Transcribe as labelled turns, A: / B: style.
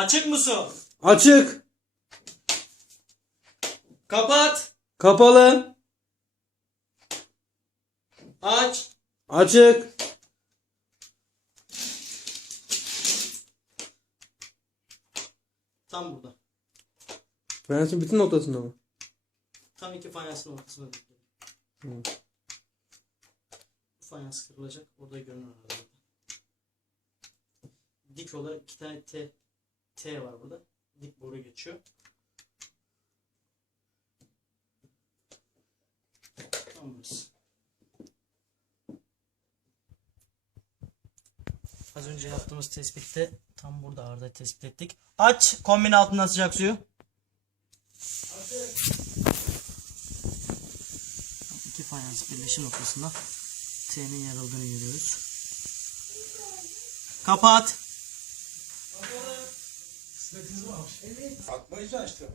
A: Açık mı su?
B: Açık.
A: Kapat.
B: Kapalı.
A: Aç.
B: Açık.
A: Tam burada.
B: Fayansın bütün noktasında mı?
A: Tam iki fayansın bekliyorum.
B: Hı.
A: Bu fayans kırılacak. Orada görünür. Dik olarak iki tane T, T var burada. Dik boru geçiyor. Tam burası. Az önce yaptığımız tespitte tam burada arada tespit ettik. Aç kombin altından sıcak suyu. İki fayans birleşim noktasında T'nin yer aldığını görüyoruz. Kapat.
C: Atmayı açtı.